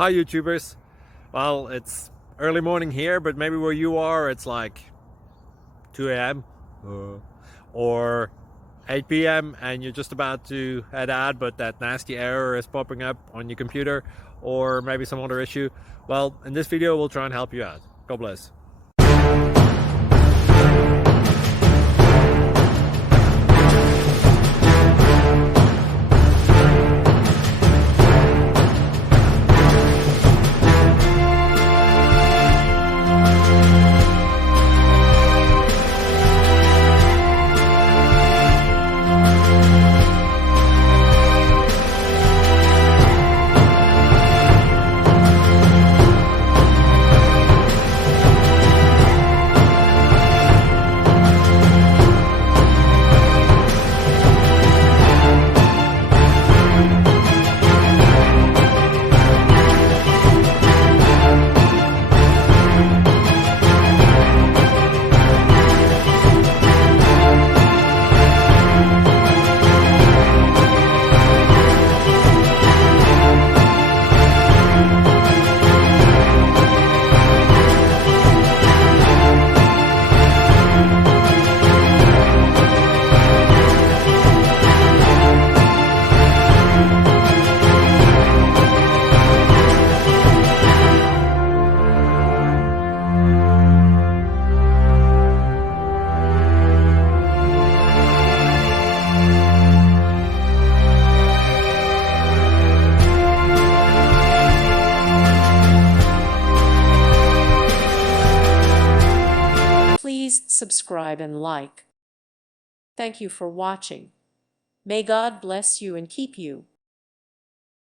Hi YouTubers. Well, it's early morning here, but maybe where you are it's like 2 a.m. or 8 p.m. and you're just about to head out, but that nasty error is popping up on your computer, or maybe some other issue. Well, in this video we'll try and help you out. God bless. Please subscribe and like. Thank you for watching. May God bless you and keep you.